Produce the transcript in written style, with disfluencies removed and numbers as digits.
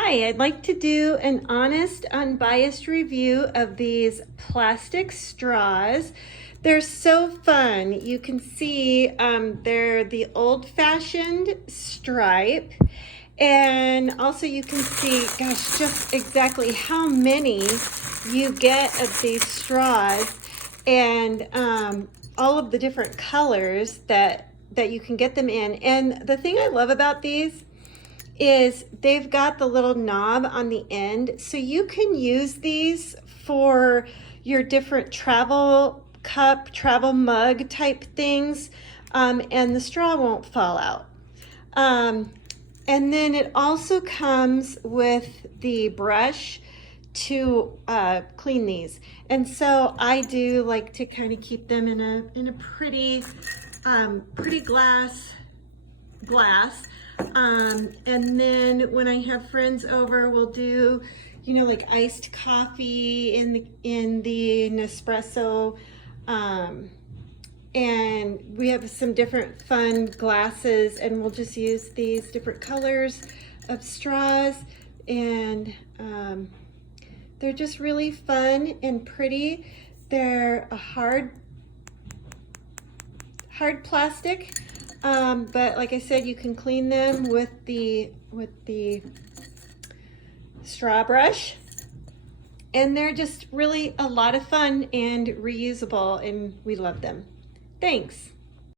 Hi, I'd like to do an honest, unbiased review of these plastic straws. They're so fun. You can see they're the old-fashioned stripe. And also you can see, gosh, just exactly how many you get of these straws and all of the different colors that you can get them in. And the thing I love about these is they've got the little knob on the end, so you can use these for your different travel cup, travel mug type things, and the straw won't fall out. And then it also comes with the brush to clean these, and so I do like to kind of keep them in a pretty glass. And then when I have friends over, we'll do, like iced coffee in the Nespresso, and we have some different fun glasses, and we'll just use these different colors of straws, and they're just really fun and pretty. They're a hard plastic. But like I said, you can clean them with the straw brush, and they're just really a lot of fun and reusable, and we love them. Thanks.